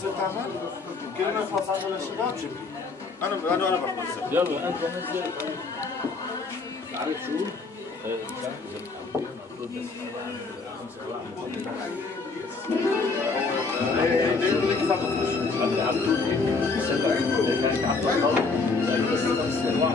تنسى تعمل؟ كلنا خلاص عندنا الشباب جيب لي انا بقول يلا انت نزل عارف شو؟ المفروض بس 5 ليه كذا بتخش؟ اللي عبدو هيك سبع كانت عبد الخلق زي بس 5 انواع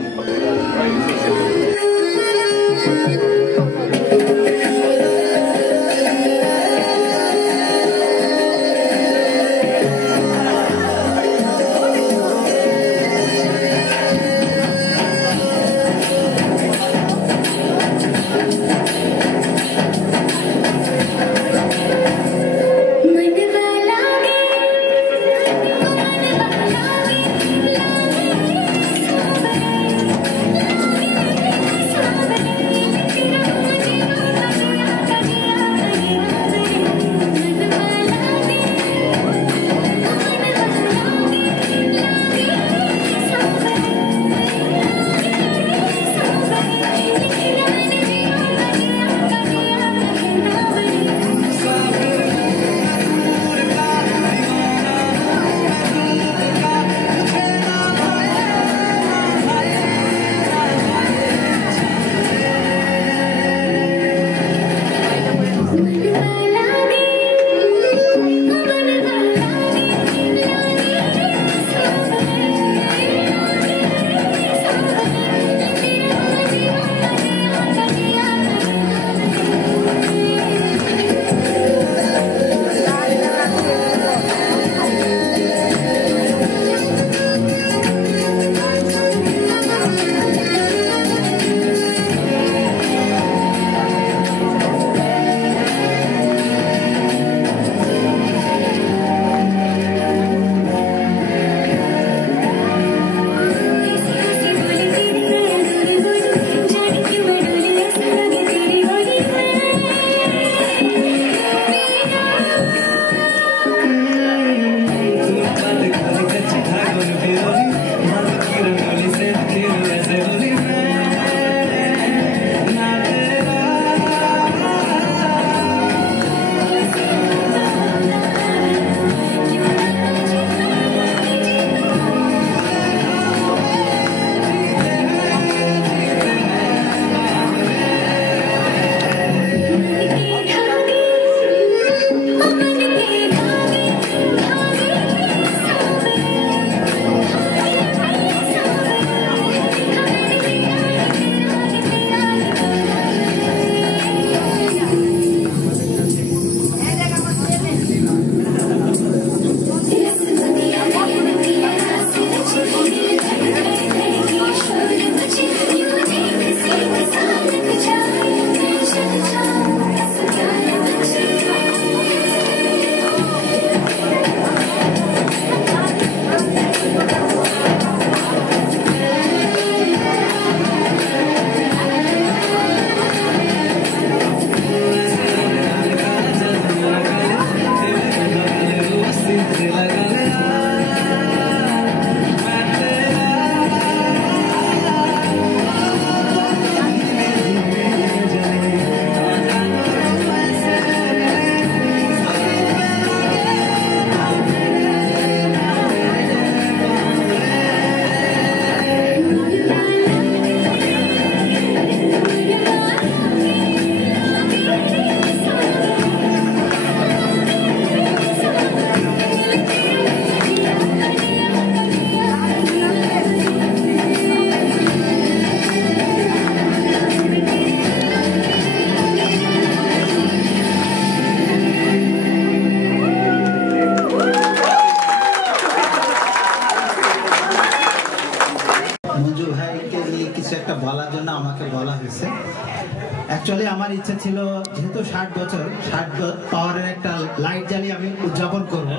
actually আমার ইচ্ছা ছিল যেহেতু 60 বছর 60 পাওয়ারের একটা লাইট জ্বালিয়ে আমি উদযাপন করব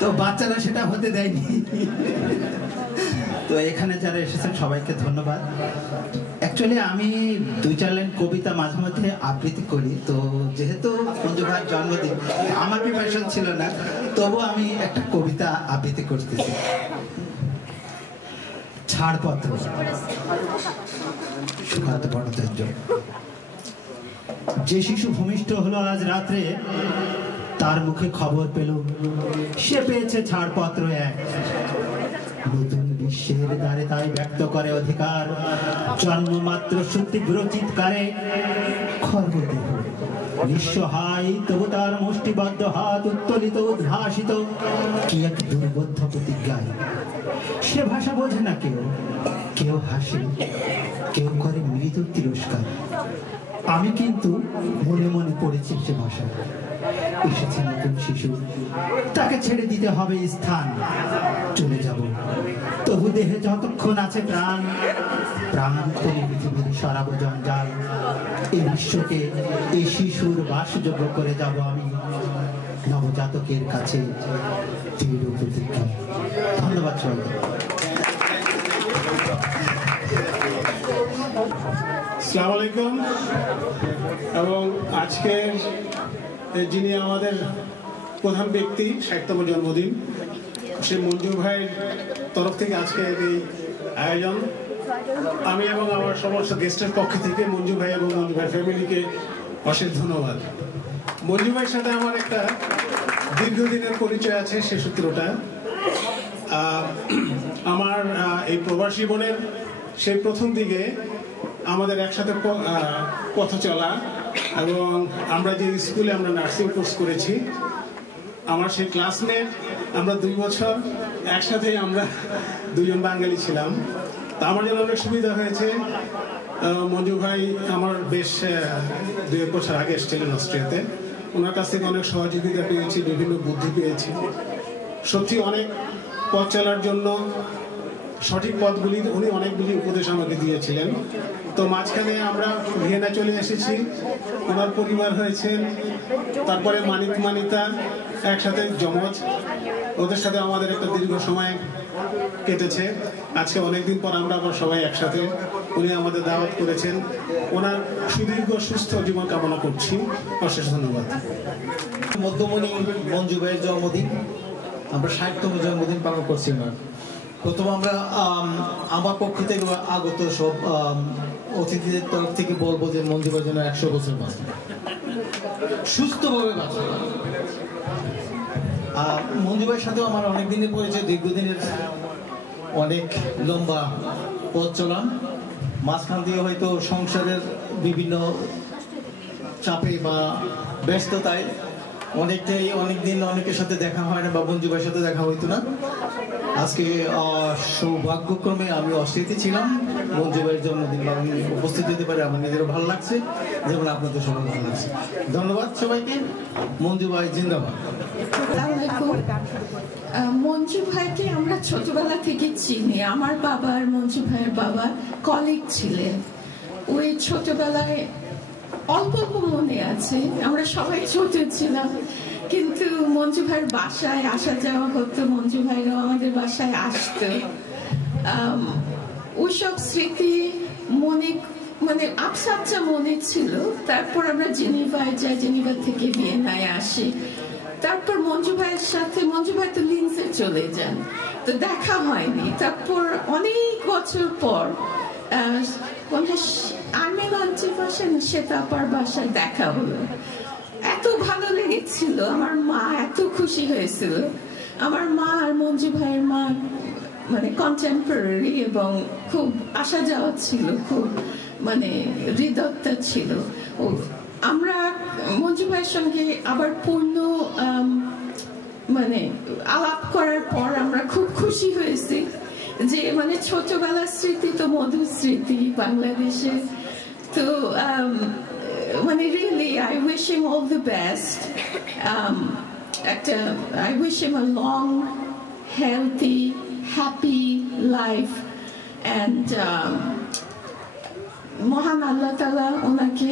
তো বাচ্চারা সেটা হতে দেয়নি তো এখানে যারা এসেছেন সবাইকে ধন্যবাদ एक्चुअली আমি দুই চার লাইন কবিতা মাঝে মধ্যে আবৃত্তি করি তো যেহেতু মঞ্জু ভাইয়ের জন্মদিন আমার প্রিপারেশন ছিল না তবু আমি একটা কবিতা আবৃত্তি করতেছি ছাড়পত্র সুকান্ত ভট্টাচার্য যে শিশু ভূমিষ্ঠ হলো আজ রাত্রে তার মুখে খবর পেল সে পেয়েছে ছাড়পত্র এক। নতুন বিশ্বের দ্বারে তাই ব্যক্ত করে অধিকার, জন্মমাত্র সুতীব্র চিৎকারে খর্বদেহ নিঃসহায়, তবু তার মুষ্টিবদ্ধ হাত উত্তোলিত উদ্ভাসিত কি এক দুর্বোধ্য প্রতিজ্ঞায়। সে ভাষা বোঝে না কেউ, কেউ হাসে, কেউ করে মৃদু তিরস্কার। আমি কিন্তু মনে মনে পড়েছি সে ভাষা। এসেছে নতুন শিশু, তাকে ছেড়ে দিতে হবে স্থান। চলে যাব, তবু দেহে যতক্ষণ আছে প্রাণ, প্রাণ করে পৃথিবীর সরাব জঞ্জাল। এই বিশ্বকে এই শিশুর বাসযোগ্য করে যাব আমি, নবজাতকের কাছে দৃঢ় প্রতিজ্ঞা। ধন্যবাদ সবাইকে। আসসালামু আলাইকুম। এবং আজকের যিনি আমাদের প্রধান ব্যক্তি, 60তম জন্মদিন, সে মঞ্জু ভাইয়ের তরফ থেকে আজকের এই আয়োজন। আমি এবং আমার সমস্ত গেস্টের পক্ষ থেকে মঞ্জু ভাই এবং মঞ্জু ভাইয়ের ফ্যামিলিকে অশেষ ধন্যবাদ। মঞ্জু ভাইয়ের সাথে আমার একটা দীর্ঘদিনের পরিচয় আছে, সে সূত্রটা আমার এই প্রবাস জীবনের সেই প্রথম দিকে আমাদের একসাথে পথ চলা, এবং আমরা যে স্কুলে আমরা নার্সিং কোর্স করেছি, আমার সেই ক্লাসমেট, আমরা 2 বছর একসাথে আমরা দুজন বাঙালি ছিলাম। তা আমার জন্য অনেক সুবিধা হয়েছে। মঞ্জু ভাই আমার বেশ 2 বছর আগে এসেছিলেন অস্ট্রিয়াতে, ওনার কাছ থেকে অনেক সহযোগিতা পেয়েছি, বিভিন্ন বুদ্ধি পেয়েছি। সত্যি অনেক পথ চলার জন্য সঠিক পথগুলি উনি অনেকগুলি উপদেশ আমাকে দিয়েছিলেন। তো মাঝখানে আমরা ভিয়েনা চলে এসেছি, ওনার পরিবার হয়েছেন, তারপরে মানিক মানিতা একসাথে জমজ, ওদের সাথে আমাদের একটা দীর্ঘ সময় কেটেছে। আজকে অনেকদিন পর আমরা আবার সবাই একসাথে, উনি আমাদের দাওয়াত করেছেন। ওনার সুদীর্ঘ সুস্থ জীবন কামনা করছি। অশেষ ধন্যবাদ। মধ্যমণি মঞ্জু ভাইয়ের জন্মদিন, আমরা 60তম জন্মদিন পালন করছি। প্রথম আমরা আমার পক্ষ থেকে আগত সব অতিথিদের তরফ থেকে বলবো যে মঞ্জু ভাইয়ের জন্য 100 বছর বাঁচবে, সুস্থভাবে বাঁচবে। মঞ্জু ভাইয়ের সাথেও আমার অনেক দিনের পরিচয়, দীর্ঘদিনের অনেক লম্বা পথ চলাম। মাঝখান দিয়ে হয়তো সংসারের বিভিন্ন চাপে বা ব্যস্ততায় অনেকদিন অনেকের সাথে দেখা হয় না, বা মঞ্জু ভাইয়ের সাথে দেখা হইতো না। আজকে সৌভাগ্যক্রমে আমি অস্ট্রিয়াতে ছিলাম, মঞ্জু ভাইয়ের জন্মদিন আমি উপস্থিত হতে পারে, আমার নিজেরও ভালো লাগছে, যেমন আপনাদের সবাই ভালো লাগছে। ধন্যবাদ সবাইকে। মঞ্জু ভাই জিন্দাবাদ। মঞ্জু ভাইকে আমরা ছোটবেলা থেকে চিনি। আমার বাবা আর মঞ্জু ভাইয়ের বাবা কলিগ ছিলেন। ওই ছোটবেলায় অল্প মনে আছে, আমরা সবাই ছোট ছিলাম, কিন্তু মঞ্জু ভাইয়ের বাসায় আসা যাওয়া হতো, মঞ্জু ভাইরাও আমাদের বাসায় আসতো। ওইসব স্মৃতি মানে আবছা মনে ছিল। তারপর আমরা জেনিভায় যাই, জেনিভা থেকে ভিয়েনায় আসি। তারপর মঞ্জু ভাইয়ের সাথে, মঞ্জু ভাই তো লিন্সে চলে যান, তো দেখা হয়নি। তারপর অনেক বছর পর আর্মেন আন্টির বাসায় না শ্বেতাপার বাসায় দেখা হলো। এত ভালো লেগেছিল, আমার মা এত খুশি হয়েছিল। আমার মা আর মঞ্জু ভাইয়ের মা মানে কন্টেম্পোরারি, এবং খুব আসা যাওয়া ছিল, খুব মানে হৃদয়তা ছিল। আমরা মঞ্জু ভাইয়ের সঙ্গে আবার পূর্ণ মানে আলাপ করার পর আমরা খুব খুশি হয়েছি যে মানে ছোটবেলার স্মৃতি তো মধুর স্মৃতি বাংলাদেশে। তো মানে really I wish him all the best. I wish him a long, healthy, happy life, and মহান আল্লাহ তাআলা ওনাকে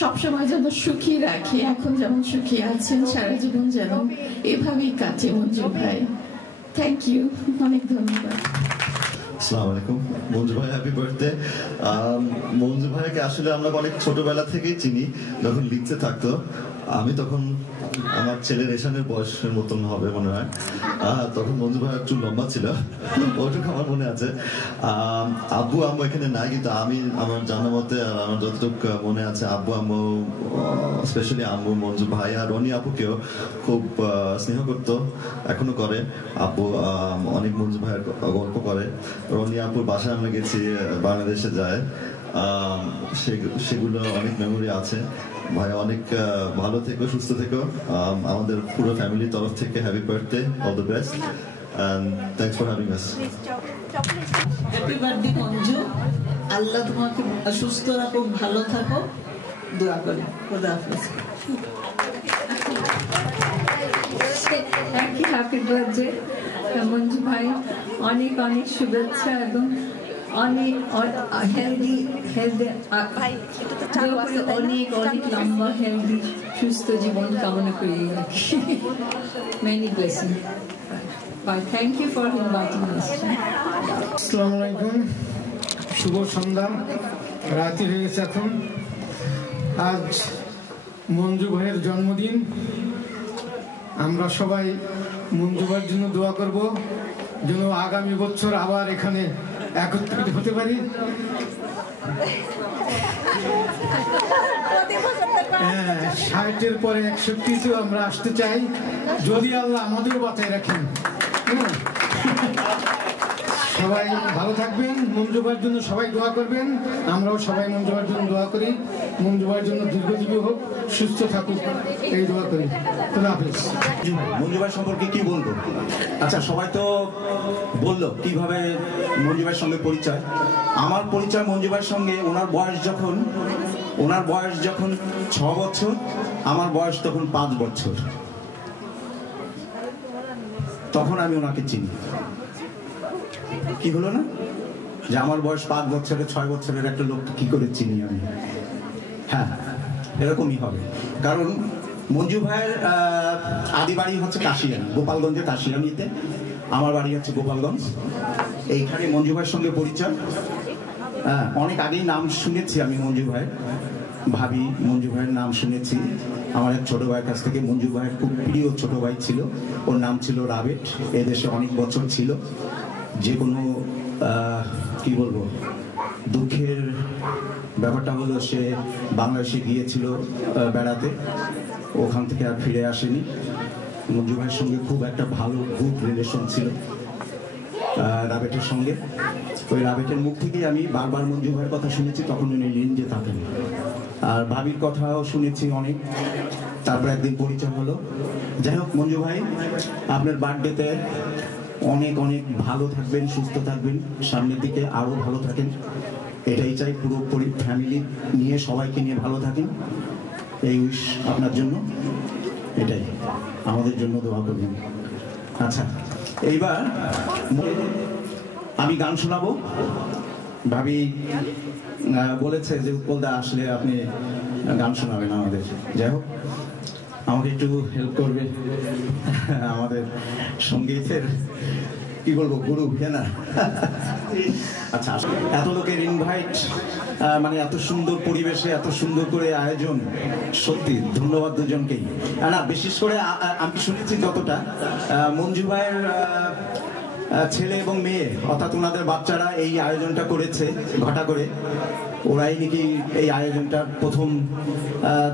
সবসময় যেন সুখী রাখে, এখন যেমন সুখী আছেন, সারা জীবন যেন এভাবেই কাটে মঞ্জু ভাই। থ্যাংক ইউ, অনেক ধন্যবাদ। আসসালামু আলাইকুম। মঞ্জু ভাই হ্যাপি বার্থডে। মঞ্জু ভাইকে আসলে আমরা অনেক ছোটবেলা থেকেই চিনি। যখন লিখতে থাকতো, আমি তখন আমার ছেলে রেশানের বয়সের মতন হবে মনে হয়। তখন মঞ্জু ভাই একটু লম্বা ছিল, ওটুকু আমার মনে আছে। আব্বু আম্মু এখানে নাই, কিন্তু আমি আমার জানা মতে আর আমার যতটুকু মনে আছে আব্বু আম্মু, স্পেশালি আম্মু মঞ্জু ভাই আর রনি আপুকেও খুব স্নেহ করতো, এখনো করে। আব্বু অনেক মঞ্জু ভাইয়ের গল্প করে। রনি আপুর বাসায় আমরা গেছি, বাংলাদেশে যায়, সেগুলো অনেক মেমোরি আছে। ভাই অনেক ভালো থেকো, সুস্থ থেকো। আমাদের পুরো ফ্যামিলির তরফ থেকে happy birthday, all the best, and thanks for having us. Happy birthday Manju, Allah তোমাকে সুস্থ রাখো, ভালো থাকো, দোয়া করি। খোদা হাফেজ। হ্যাপি বার্থডে মঞ্জু ভাই, অনেক অনেক শুভেচ্ছা এবং অনেক হেলদি অনেক অনেক লম্বা হেলদি সুস্থ জীবন কামনা করি। Many blessing. Thank you for inviting us. আসসালামু আলাইকুম, শুভ সন্ধ্যা, রাতে হয়ে গেছে এখন। আজ মঞ্জু ভাইয়ের জন্মদিন। আমরা সবাই মঞ্জু ভাইয়ের জন্য দোয়া করব যেন আগামী বছর আবার এখানে একত্রিত হতে পারি। 60-এর পরে 61-তেও আমরা আসতে চাই, যদি আল্লাহ আমাদেরও বাঁচায় রাখেন। সবাই ভালো থাকবেন, মঞ্জু ভাইয়ের জন্য সবাই দোয়া করবেন। আমরাও সবাই মঞ্জু ভাইয়ের জন্য দোয়া করি, মঞ্জু ভাইয়ের জন্য দীর্ঘজীবী হোক, সুস্থ থাকুক, এই দোয়া করি। খোদা হাফেজ। মঞ্জু ভাই সম্পর্কে কি বলবো? আচ্ছা, সবাই তো বললো কিভাবে মঞ্জু ভাইয়ের সঙ্গে পরিচয়। আমার পরিচয় মঞ্জু ভাইয়ের সঙ্গে ওনার বয়স যখন 6 বছর, আমার বয়স তখন 5 বছর। তখন আমি ওনাকে চিনি। কি হলো না যে আমার বয়স 5 বছরের 6 বছরের একটা লোক কি করে চিনি আমি? হ্যাঁ, এরকমই হবে। কারণ মঞ্জু ভাইয়ের আদি বাড়ি হচ্ছে কাশিয়ানি, গোপালগঞ্জের কাশিয়ানিতে। আমার বাড়ি হচ্ছে গোপালগঞ্জ। এইখানে মঞ্জু ভাইয়ের সঙ্গে পরিচয়। অনেক আগেই নাম শুনেছি আমি মঞ্জু ভাইয়ের, ভাবি মঞ্জু ভাইয়ের নাম শুনেছি। আমার এক ছোট ভাইয়ের কাছ থেকে। মঞ্জু ভাইয়ের খুব প্রিয় ছোট ভাই ছিল, ওর নাম ছিল রাবেট। এদেশে অনেক বছর ছিল। যে কোনো কি বলবো, দুঃখের ব্যাপারটা হলো সে বাংলাদেশে গিয়েছিল বেড়াতে, ওখান থেকে আর ফিরে আসেনি। মঞ্জু ভাইয়ের সঙ্গে খুব একটা ভালো গুড রিলেশন ছিল রাবেটের সঙ্গে। ওই রাবেটের মুখ থেকেই আমি বারবার মঞ্জু ভাইয়ের কথা শুনেছি, তখন উনি লিঞ্জে থাকেন। আর ভাবির কথাও শুনেছি অনেক। তারপর একদিন পরিচয় হলো। যাই হোক, মঞ্জু ভাই আপনার বার্থডেতে অনেক অনেক ভালো থাকবেন, সুস্থ থাকবেন, সামনের দিকে আরো ভালো থাকেন, এটাই চাই। পুরো ফ্যামিলি নিয়ে, সবাইকে নিয়ে ভালো থাকেন, এই উইশ আপনার জন্য। এটাই, আমাদের জন্য দোয়া করবেন। আচ্ছা, এইবার আমি গান শোনাবো। ভাবি বলেছে যে উৎপলদা আসলে আপনি গান শোনাবেন আমাদের। যাই হোক, আমাকে একটু হেল্প করবে আমাদের সঙ্গীতের কি বলবো গুরু, না? আচ্ছা, এত লোকের ইনভাইট, মানে এত সুন্দর পরিবেশে এত সুন্দর করে আয়োজন, সত্যি ধন্যবাদ দুজনকেই। না, বিশেষ করে আমি শুনেছি যতটা, মঞ্জু ভাইয়ের ছেলে এবং মেয়ে অর্থাৎ ওনাদের বাচ্চারা এই আয়োজনটা করেছে ঘটা করে। ওরাই নাকি এই আয়োজনটা প্রথম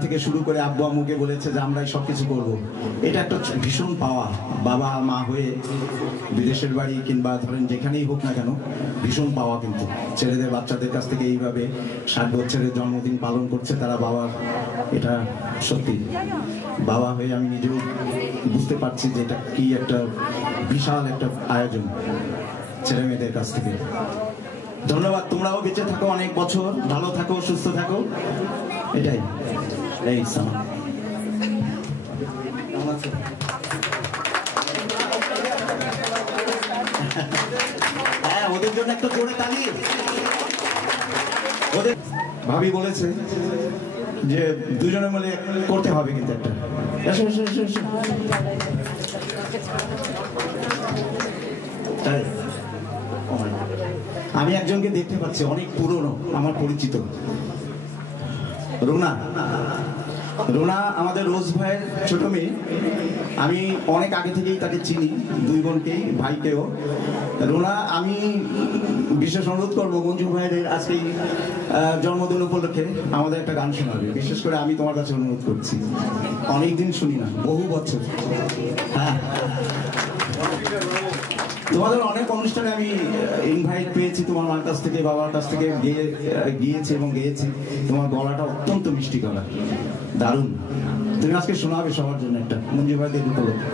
থেকে শুরু করে আব্বু আম্মুকে বলেছে যে আমরাই সবকিছু করব। এটা একটা ভীষণ পাওয়া, বাবা মা হয়ে বিদেশের বাড়ি কিংবা ধরেন যেখানেই হোক না কেন, ভীষণ পাওয়া। কিন্তু ছেলেদের বাচ্চাদের কাছ থেকে এইভাবে 60 বছরের জন্মদিন পালন করছে তারা, বাবার, এটা সত্যি বাবা হয়ে আমি নিজেও বুঝতে পারছি যে এটা কি একটা বিশাল একটা আয়োজন ছেলে মেয়েদের কাছ থেকে। ধন্যবাদ। তোমরাও বেঁচে থাকো অনেক বছর, ভালো থাকো, সুস্থ থাকো, এটাই। এই হ্যাঁ, ওদের জন্য একটা জোরে তালি। ওদের ভাবি বলেছে যে দুজনে মিলে করতে হবে কিন্তু একটা। তাই আমি একজনকে দেখতে পাচ্ছি, অনেক পুরনো, আমার পরিচিত, রুনা। রোনা আমাদের রোজ ভাইয়ের ছোট মেয়ে। আমি অনেক আগে থেকেই তাকে চিনি, দুই বোনকেই, ভাইকেও। রোনা, আমি বিশেষ অনুরোধ করবো মঞ্জু ভাইয়ের আজকে জন্মদিন উপলক্ষে আমাদের একটা গান শোনাবে। বিশেষ করে আমি তোমার কাছে অনুরোধ করছি, অনেকদিন শুনি না, বহু বছর। হ্যাঁ, তোমাদের অনেক অনুষ্ঠানে আমি ইনভাইট পেয়েছি, তোমার মার কাছ থেকে, বাবার কাছ থেকে গিয়েছি এবং গেয়েছি। তোমার গলাটা অত্যন্ত মিষ্টি গলা, দারুণ। তুমি আজকে শোনাবে সবার জন্য একটা মঞ্জু ভাইদের উপলক্ষে।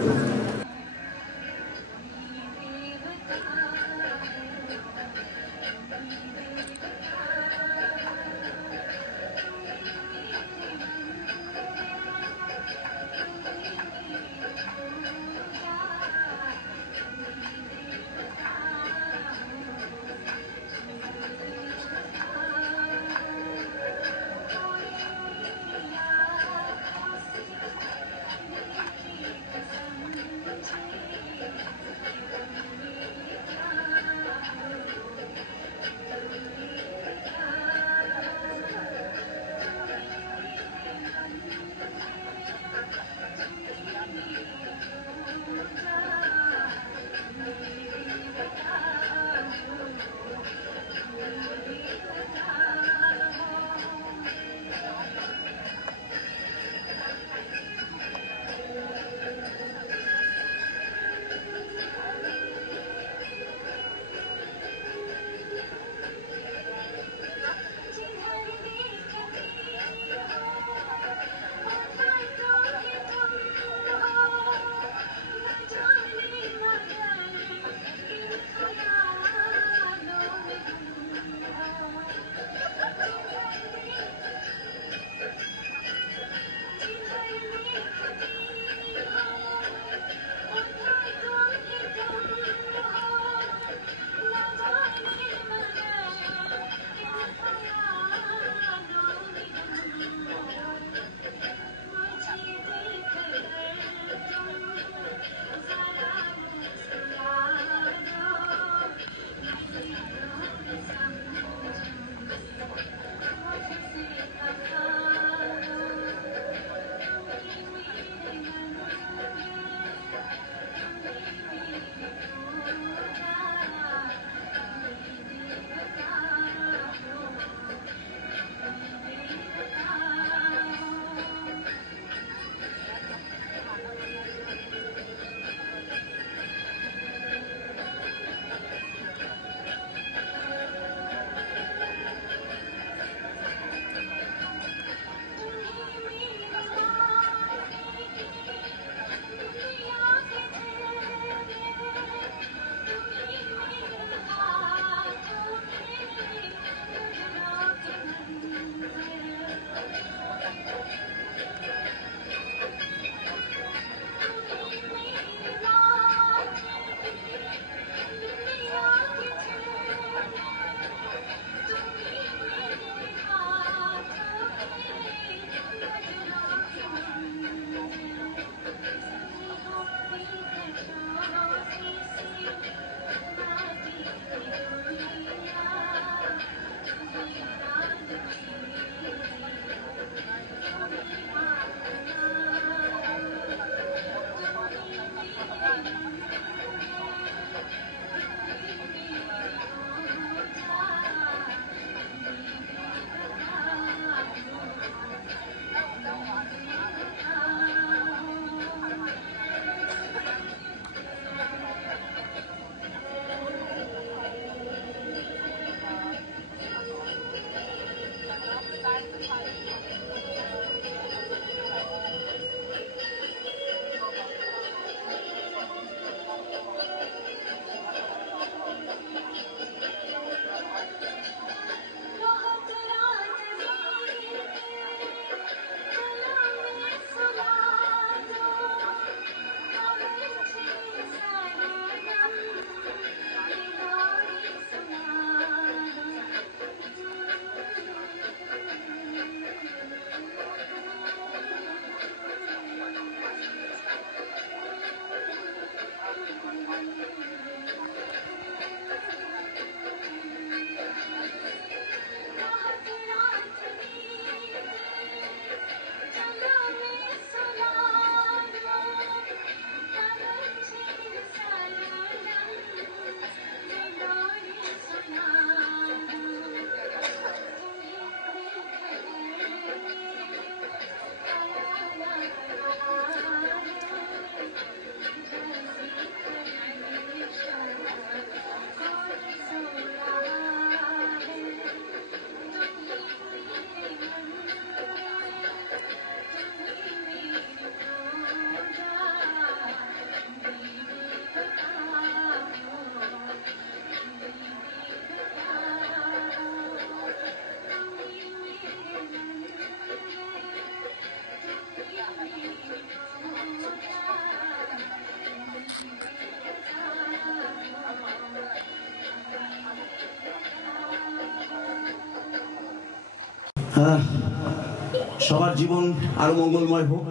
সবার জীবন আরো মঙ্গলময় হোক,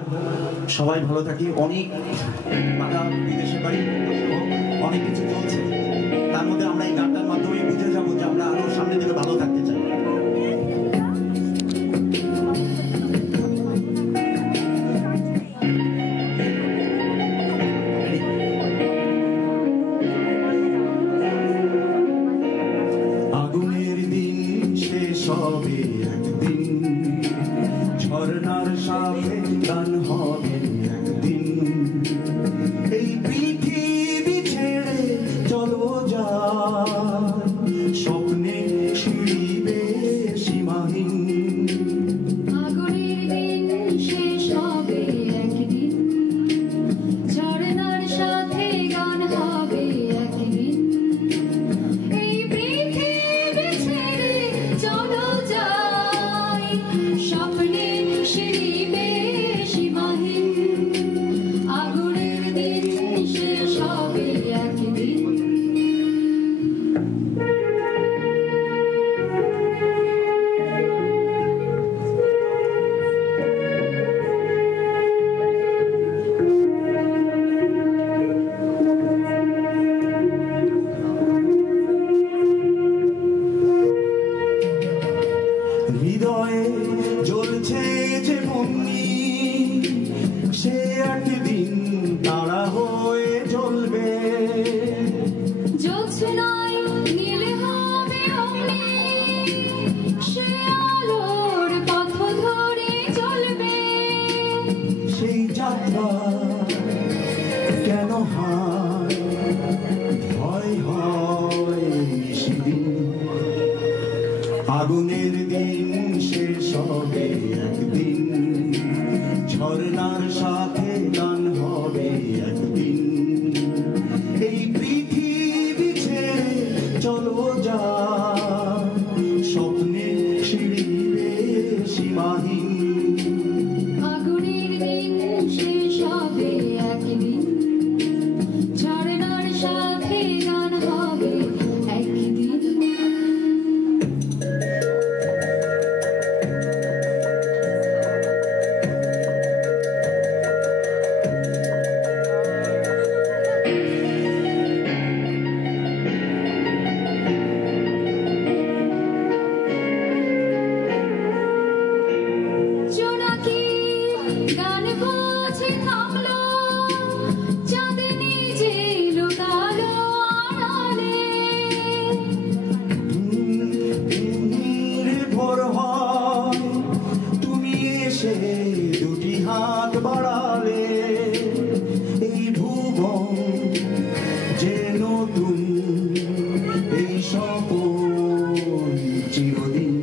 সবাই ভালো থাকি। অনেক বিদেশে বাড়ি, অনেক কিছু চলছে, তার মধ্যে আমরা এই গানটার মাধ্যমে বুঝে যাবো যে আমরা আরো সামনের দিকে ভালো থাকতে চাই। আগুনের দিন শেষ হবে একদিন, ঝর্ণার সাথে গান হবে একদিন, এই পৃথিবী ছেড়ে চলো যাই, স্বপ্নে ছিড়িবে সীমাহীন। আগুনের দিন শেষ হবে একদিন, ঝর্ণার সাথে গান হবে একদিন, এই পৃথিবী ছেড়ে চলো যাই, স্বপ্নে ছিড়িবে সীমাহীন। আগুনের দিন শেষ হবে একদিন। হৃদয়ে জ্বলছে যে বন্যি, সে একদিন তারা হয়ে জ্বলবে, জ্যোৎস্নায় নীল হবে অগ্নি, সে আলোর পথ ধরে চলবে। সেই যাত্রা কেন হয় ভয় হয় সেদিন। আগুনের দিন শেষ হবে একদিন, ঝর্ণার সাথে গান হবে একদিন, এই পৃথিবী ছেড়ে চলো যাই, স্বপ্নে ছিড়িবে সীমাহীন। আগুনের দিন শেষ হবে একদিন, ঝর্ণার সাথে গান হবে একদিন। জোনাকি গান বোঝে থামলো, চাঁদনি যে লুকালো আড়ালে। ভোর হয় তুমি এসে দুটি হাত বাড়ালে, এই ভুবন যে নতুন, এই স্বপন চিরদিন।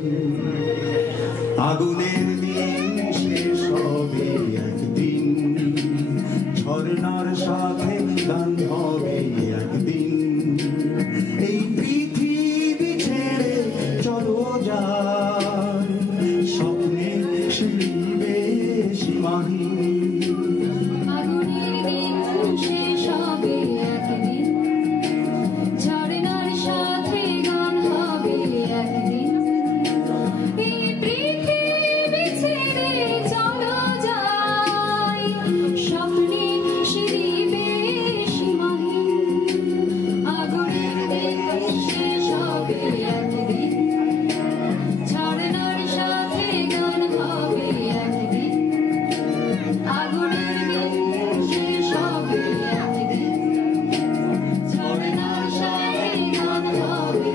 আগুনের দিন শেষ হবে একদিন, ঝর্ণার সাথে গান হবে একদিন, এই পৃথিবী ছেড়ে চলো যাই, স্বপ্নে ছিড়িবে সীমাহীন। আগুনের দিন শেষ হবে একদিন, ঝর্ণার সাথে গান হবে একদিন, এই পৃথিবী ছেড়ে চলো যাই, স্বপ্নে ছিড়িবে সীমাহীন। আগুনের দিন শেষ হবে একদিন, ঝর্ণার সাথে গান হবে একদিন, আগুনের দিন শেষ হবে একদিন, ঝর্ণার সাথে গান হবে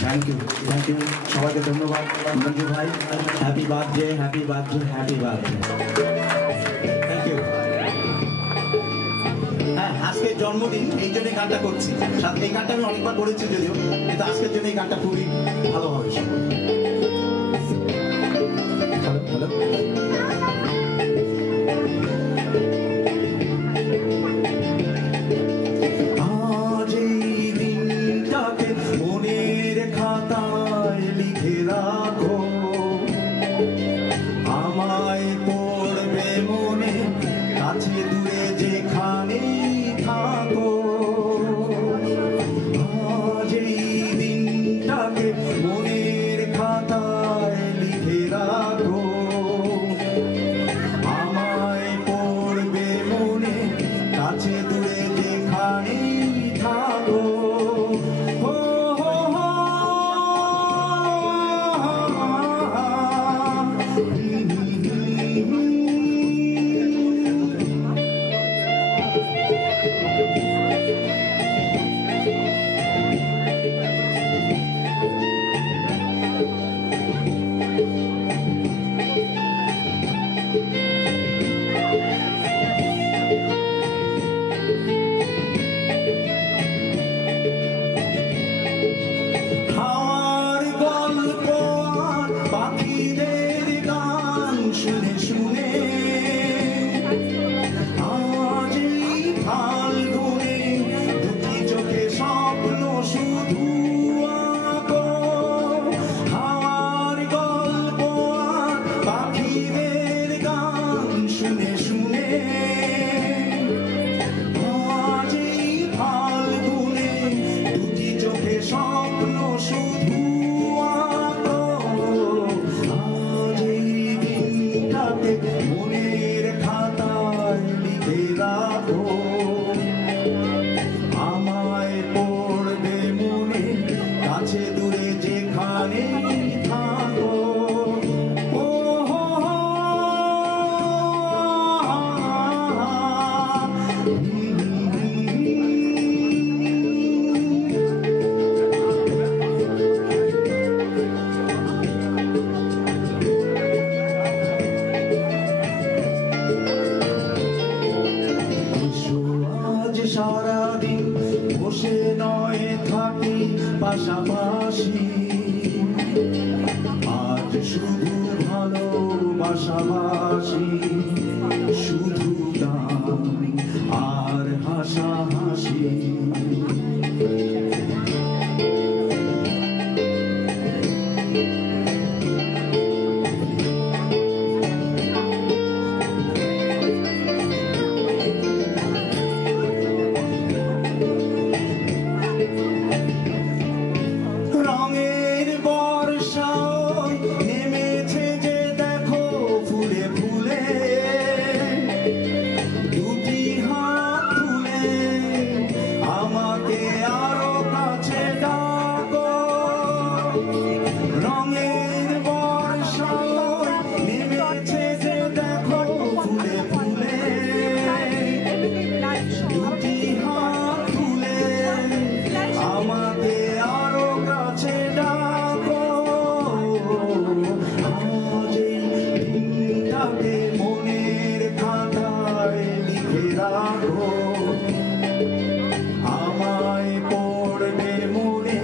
থ্যাংক ইউ, থ্যাংক ইউ, সবাইকে ধন্যবাদ। মঞ্জু ভাই, happy birthday, happy birthday, happy birthday. Thank you. হ্যাঁ, আজকে জন্মদিন, এই জন্য গানটা করছি। সাথে এই গানটা আমি অনেকবার করেছি যদিও, কিন্তু আজকের জন্য এই গানটা খুবই ভালো হবে সব। হ্যালো হ্যালো, আজ এই দিনটাকে মনের খাতায় লিখে রাখো, আমায় পড়বে মনে, কাছে দূরে যেখানে থাকো। আজ এই দিনটাকে সে নয় থাকি পাশাপাশি আজ শুধু ভালোবাসাবাসি শুধু গান আর হাসাহাসি রঙের বর্ষা নেমেছে যে দেখো ফুলে ফুলে দুটি হাত তুলে আমাকে আরো কাছে ডাকো রঙের বর্ষা নেমেছে যে দেখো ফুলে ফুলে দুটি হাত তুলে আমাকে আরো কাছে ডাকো আজ এই দিনটাকে মনের খাতায় লিখে রাখো আমায় পড়বে মনে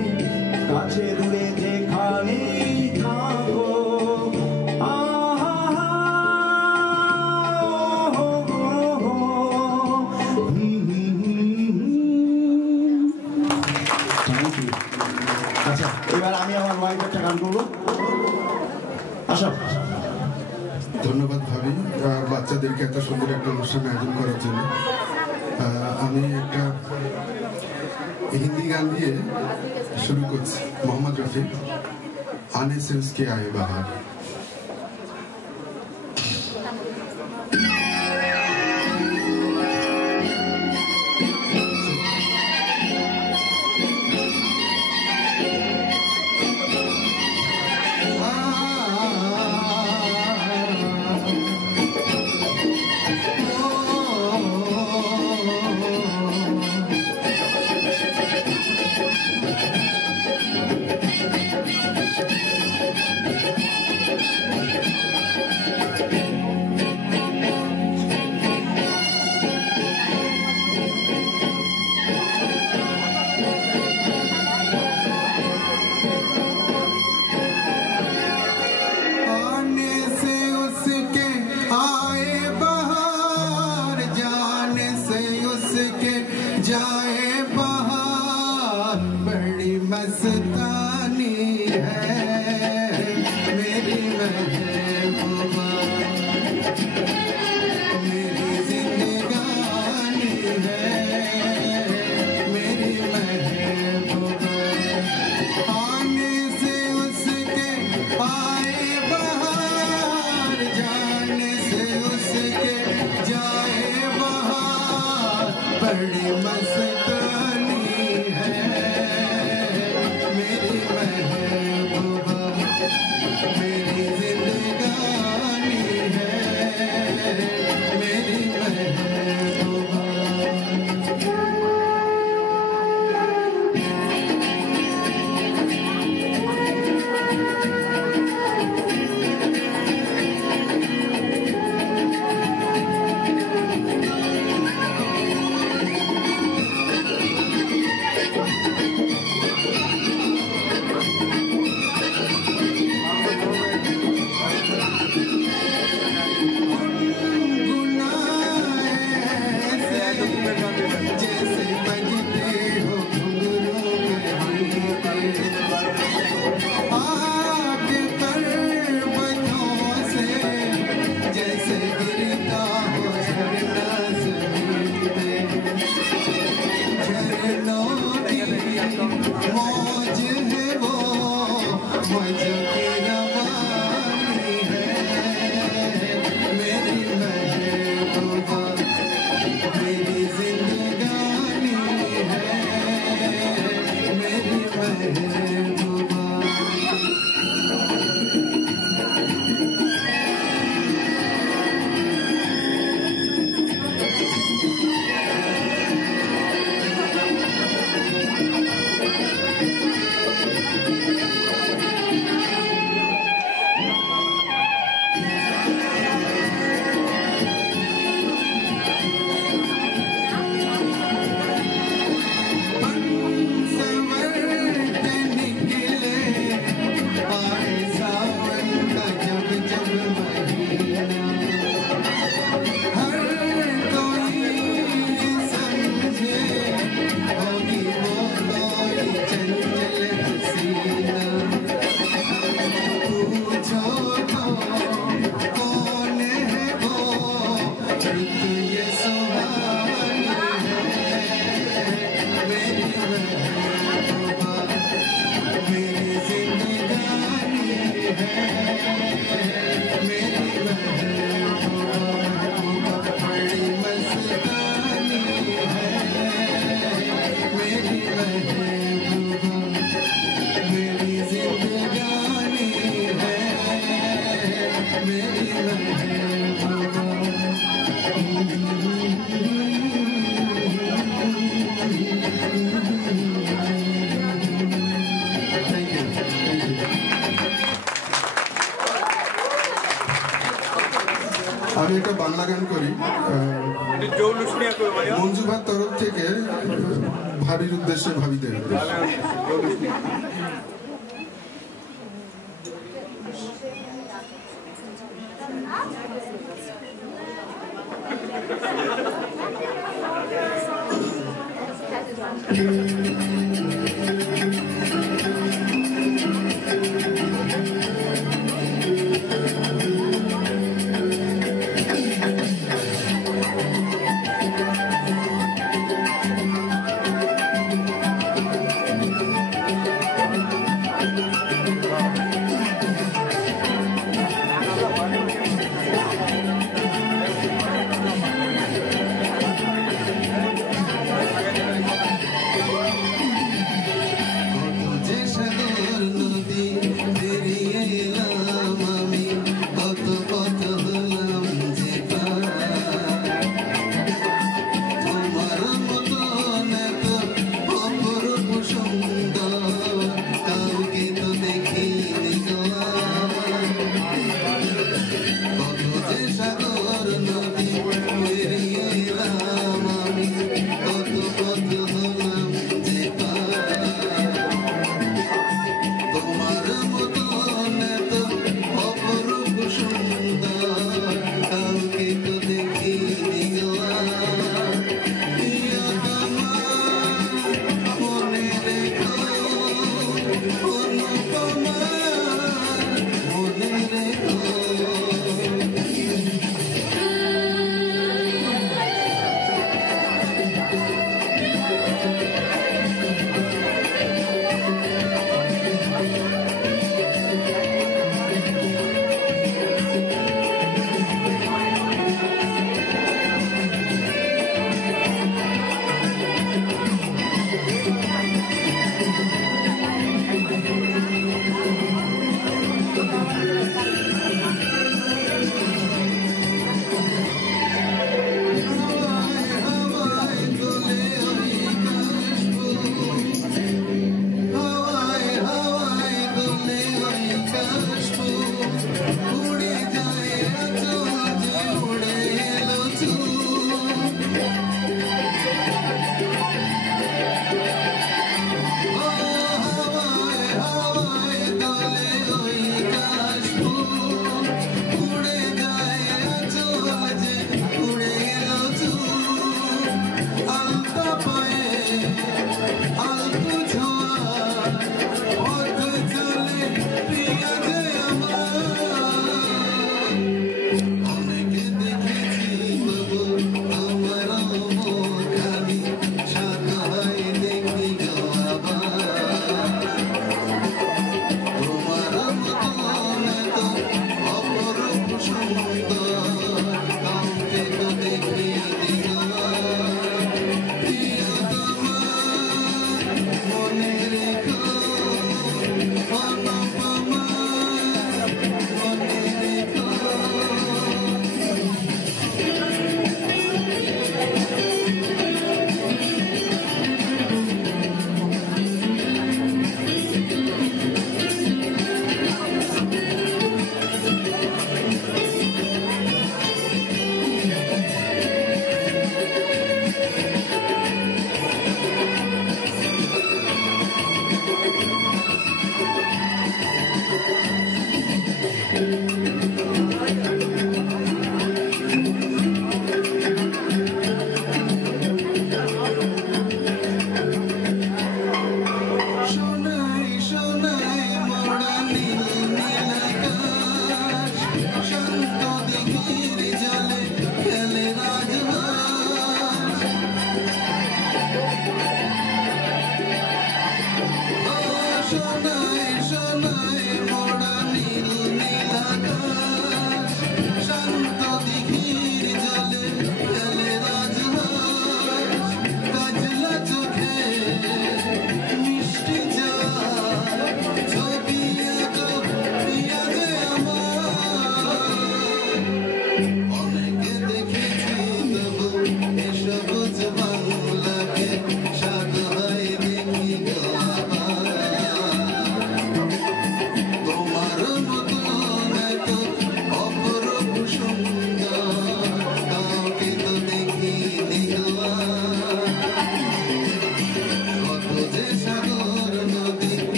কাছে দূরে যেখানেই থাকো আহা আচ্ছা এবার আমি আমার ওয়াইফের একটা গান করবো আসো ধন্যবাদ ভাবি বাচ্চাদেরকে এত সুন্দর একটা অনুষ্ঠান আয়োজন করার জন্য আমি একটা হিন্দি গান দিয়ে শুরু করছি মোহাম্মদ রফি আনে से उसके आए बाहर आने से उसके आए बहार जाने से उसके जाए बहार बड़ी मस्तानी है मेरी महबूबा मेरी जिंदगानी है मेरी महबूबा आने से उसके आए बहार जाने से उसके जाए बहार बड़ी मस्तानी है मेरी আমি একটা বাংলা গান করি মঞ্জু ভার তরফ থেকে ভাবির উদ্দেশ্যে ভাবিদের উদ্দেশ্যে।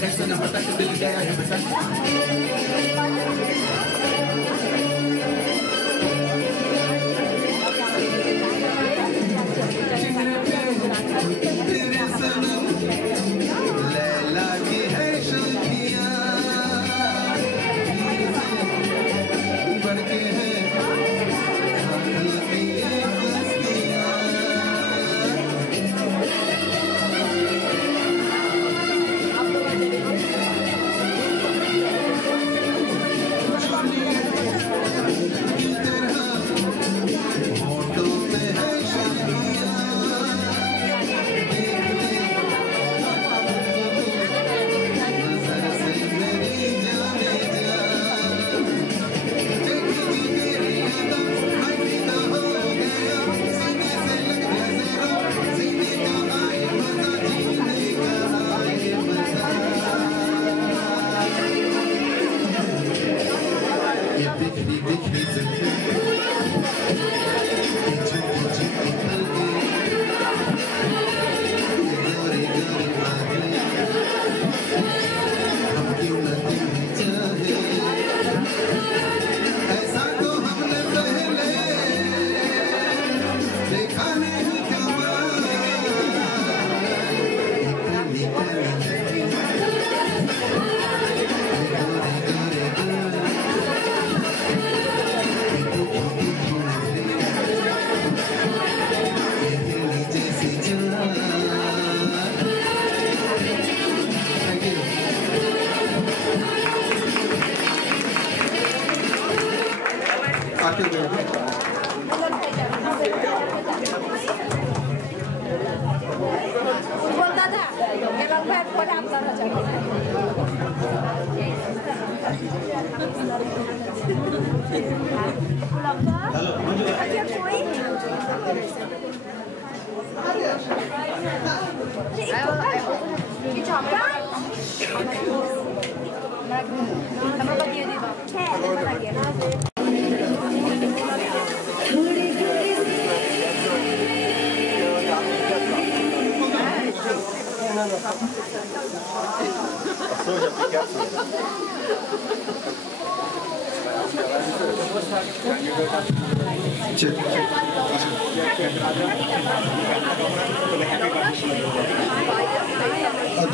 next one हमारा तक दिल गया है बेटा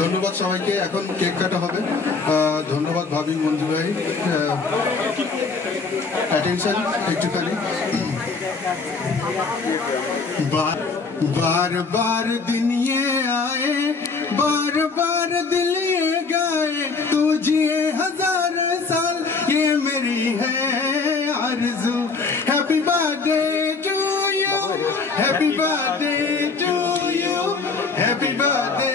ধন্যবাদ সবাইকে এখন কেক কাটা হবে ধন্যবাদ ভাবি মঞ্জু ভাই অ্যাটেনশন একটুখানি बार बार दिन ये आए बार बार दिल ये गाए तू जिए 1000 साल ये मेरी है आरज़ू happy birthday to you happy birthday to you happy birthday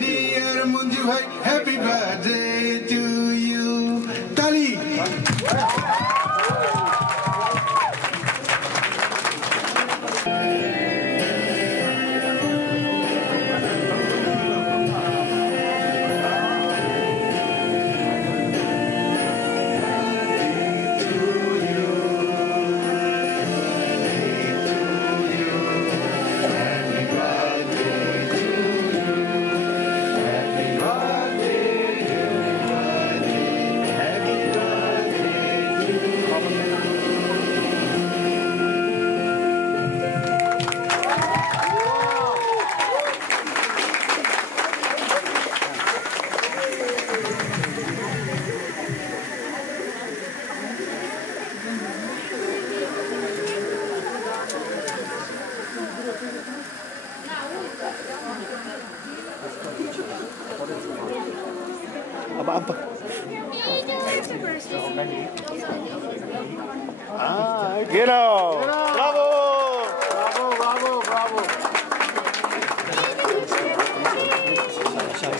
dear Manju भाई हैप्पी बर्थडे टू यू ताली Ghetto! Bravo! Bravo, bravo, bravo!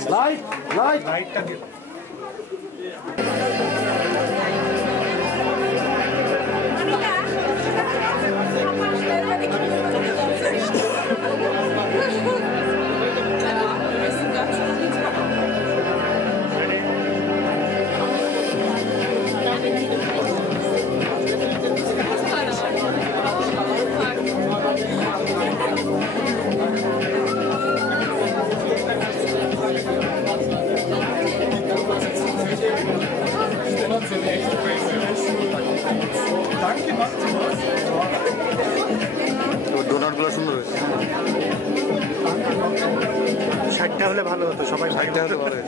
Light! Light! Light! হলে ভালো হতো, সবাই থাকতে হতে পারে।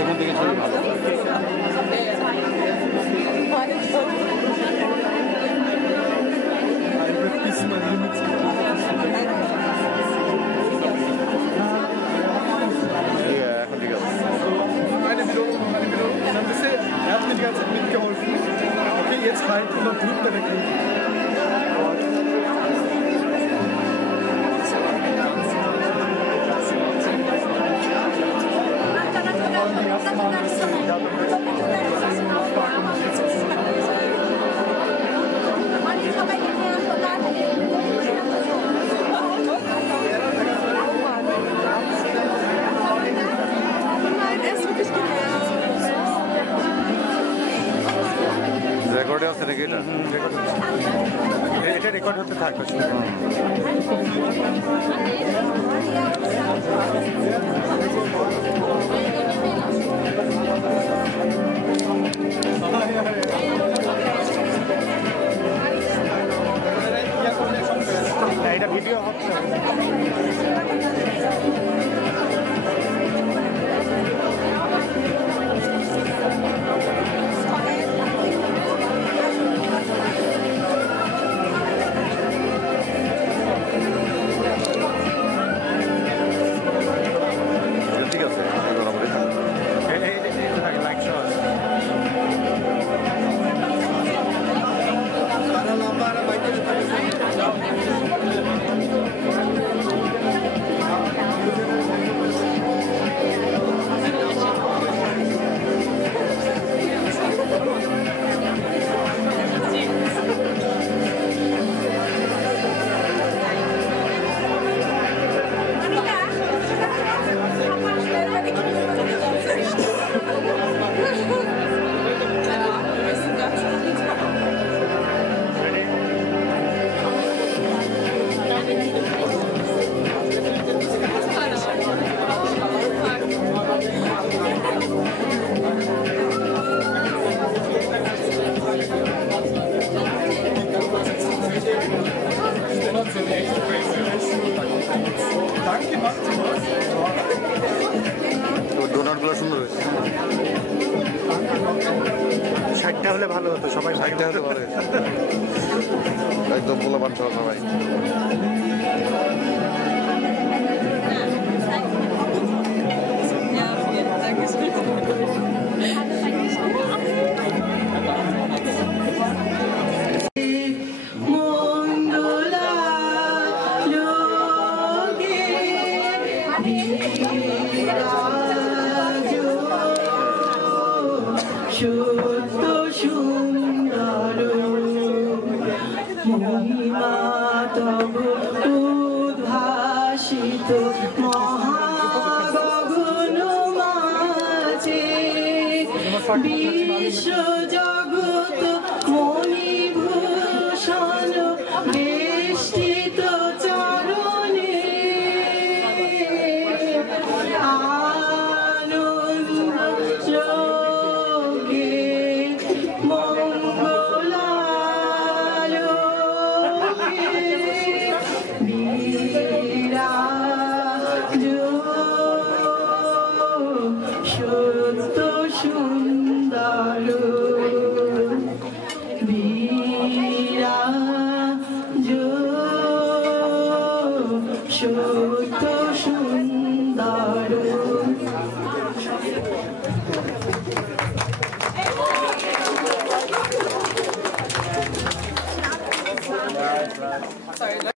এখান থেকে ছবি ভালো। এখন ঠিক আছে। Er hat mir die ganze Zeit mitgeholfen. Okay, jetzt halten und dann drückt er wirklich. রেকর্ডে আছে নাকি এটা? এটা রেকর্ড হতে থাকবে। এটা ভিডিও হচ্ছে। ঠিক আছে বরাবরই থাকে লাইক শট। ডোনাটগুলো সুন্দর হয়েছে। 60টা হলে ভালো হতো, সবাই থাকতে হতে পারে। একদম পোলা বান সবাই। সত্য সুন্দর মহিমা তব উদ্ভাসিত মহাগগন মাঝে বিশ্ব জগৎ মণিভূষণ বেষ্টিত চরণে সত্য সুন্দর বিরাজ সত্য সুন্দর Sorry,